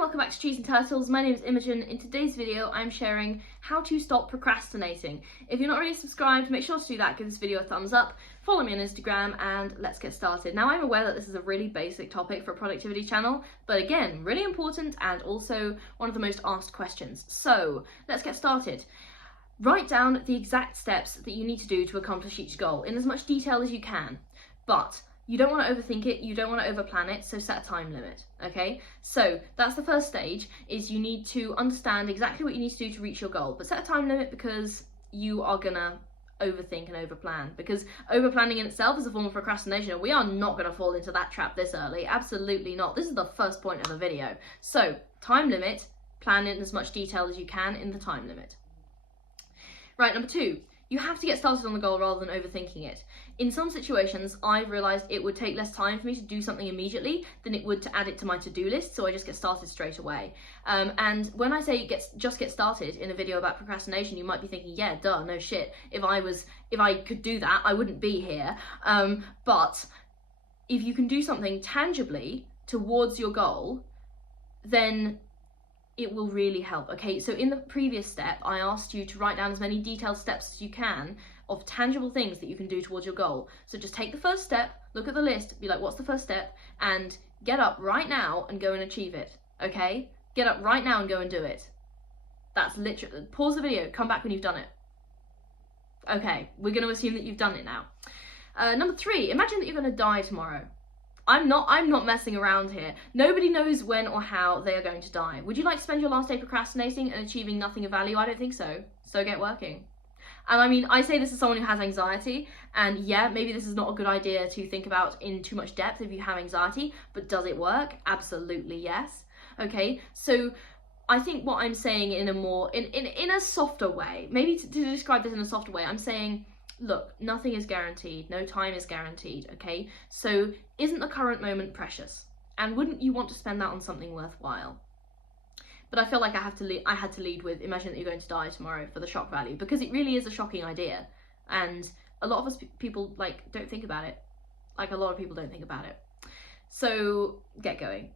welcome back to Cheese and Turtles. My name is Imogen. In today's video I'm sharing how to stop procrastinating. If you're not already subscribed, make sure to do that, give this video a thumbs up, follow me on Instagram, and let's get started. Now I'm aware that this is a really basic topic for a productivity channel, but again, really important and also one of the most asked questions. So let's get started. Write down the exact steps that you need to do to accomplish each goal in as much detail as you can, but you don't want to overthink it, you don't want to overplan it, so set a time limit, okay? So that's the first stage, is you need to understand exactly what you need to do to reach your goal, but set a time limit because you are gonna overthink and overplan, because overplanning in itself is a form of procrastination, and we are not gonna fall into that trap this early, absolutely not. This is the first point of the video. So, time limit, plan in as much detail as you can in the time limit. Right, number 2. You have to get started on the goal rather than overthinking it. In some situations, I've realised it would take less time for me to do something immediately than it would to add it to my to-do list, so I just get started straight away. And when I say just get started in a video about procrastination, you might be thinking, yeah, duh, no shit. If I could do that, I wouldn't be here. But if you can do something tangibly towards your goal, then it will really help. Okay, so in the previous step, I asked you to write down as many detailed steps as you can of tangible things that you can do towards your goal. So just take the first step, look at the list, be like, what's the first step? And get up right now and go and achieve it, okay? Get up right now and go and do it. That's literally, pause the video, come back when you've done it. Okay, we're gonna assume that you've done it now. Number 3, imagine that you're gonna die tomorrow. I'm not messing around here. Nobody knows when or how they are going to die. Would you like to spend your last day procrastinating and achieving nothing of value? I don't think so. So get working. And I mean, I say this as someone who has anxiety, and yeah, maybe this is not a good idea to think about in too much depth if you have anxiety, but does it work? Absolutely yes. Okay, so I think what I'm saying in a more, in a softer way, maybe to describe this in a softer way, I'm saying, look, nothing is guaranteed, no time is guaranteed, okay? So isn't the current moment precious? And wouldn't you want to spend that on something worthwhile? But I feel like I had to lead with, imagine that you're going to die tomorrow, for the shock value, because it really is a shocking idea. And a lot of us people don't think about it. Like, a lot of people don't think about it. So get going.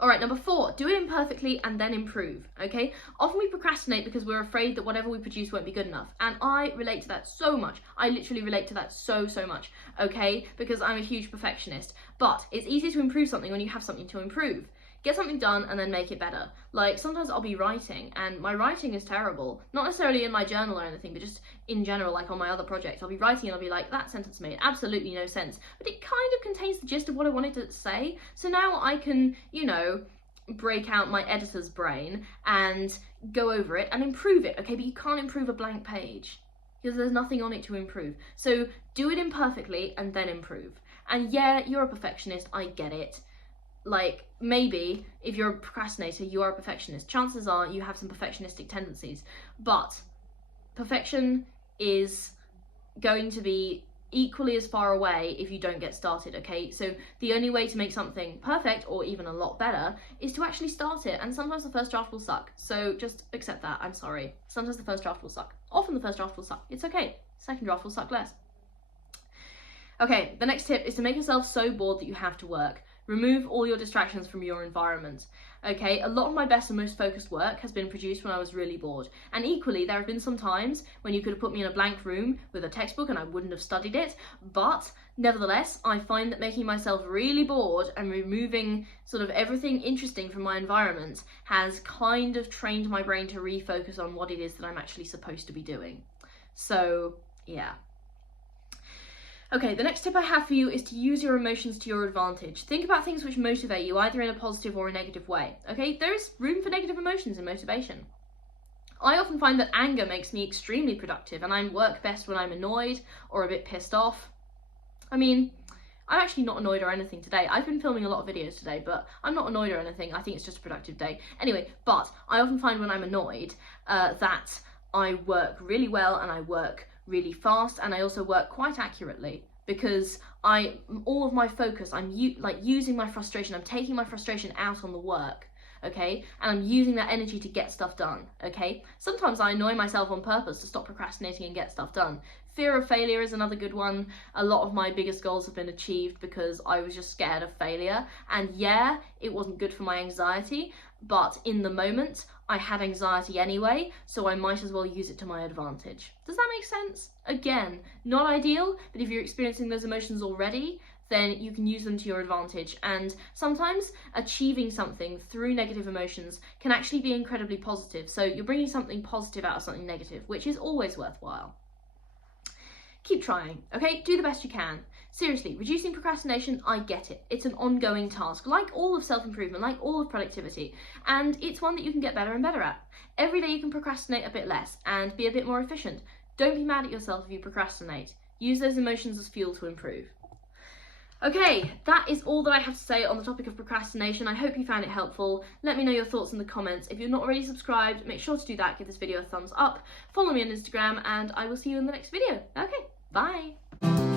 Alright, number 4, do it imperfectly and then improve, okay? Often we procrastinate because we're afraid that whatever we produce won't be good enough. And I relate to that so much. I literally relate to that so much, okay? Because I'm a huge perfectionist. But it's easy to improve something when you have something to improve. Get something done and then make it better. Like, sometimes I'll be writing and my writing is terrible. Not necessarily in my journal or anything, but just in general, like on my other projects. I'll be writing and I'll be like, that sentence made absolutely no sense. But it kind of contains the gist of what I wanted to say. So now I can, you know, break out my editor's brain and go over it and improve it, okay? But you can't improve a blank page because there's nothing on it to improve. So do it imperfectly and then improve. And yeah, you're a perfectionist, I get it. Like, maybe if you're a procrastinator, you are a perfectionist. Chances are you have some perfectionistic tendencies, but perfection is going to be equally as far away if you don't get started, okay? So the only way to make something perfect, or even a lot better, is to actually start it, and sometimes the first draft will suck. So just accept that, I'm sorry. Sometimes the first draft will suck. Often the first draft will suck. It's okay. Second draft will suck less. Okay, the next tip is to make yourself so bored that you have to work. Remove all your distractions from your environment, okay? A lot of my best and most focused work has been produced when I was really bored. And equally, there have been some times when you could have put me in a blank room with a textbook and I wouldn't have studied it. But nevertheless, I find that making myself really bored and removing sort of everything interesting from my environment has kind of trained my brain to refocus on what it is that I'm actually supposed to be doing. So, yeah. Okay, the next tip I have for you is to use your emotions to your advantage. Think about things which motivate you, either in a positive or a negative way, okay? There is room for negative emotions in motivation. I often find that anger makes me extremely productive, and I work best when I'm annoyed or a bit pissed off. I mean, I'm actually not annoyed or anything today. I've been filming a lot of videos today, but I'm not annoyed or anything. I think it's just a productive day. Anyway, but I often find when I'm annoyed that I work really well and I work really fast, and I also work quite accurately because all of my focus, I'm using my frustration, I'm taking my frustration out on the work, okay? And I'm using that energy to get stuff done, okay? Sometimes I annoy myself on purpose to stop procrastinating and get stuff done. Fear of failure is another good one. A lot of my biggest goals have been achieved because I was just scared of failure. And yeah, it wasn't good for my anxiety, but in the moment, I had anxiety anyway, so I might as well use it to my advantage. Does that make sense? Again, not ideal, but if you're experiencing those emotions already, then you can use them to your advantage. And sometimes achieving something through negative emotions can actually be incredibly positive. So you're bringing something positive out of something negative, which is always worthwhile. Keep trying, okay? Do the best you can. Seriously, reducing procrastination, I get it. It's an ongoing task, like all of self-improvement, like all of productivity, and it's one that you can get better and better at. Every day you can procrastinate a bit less and be a bit more efficient. Don't be mad at yourself if you procrastinate. Use those emotions as fuel to improve. Okay, that is all that I have to say on the topic of procrastination. I hope you found it helpful. Let me know your thoughts in the comments. If you're not already subscribed, make sure to do that. Give this video a thumbs up. Follow me on Instagram, and I will see you in the next video. Okay, bye.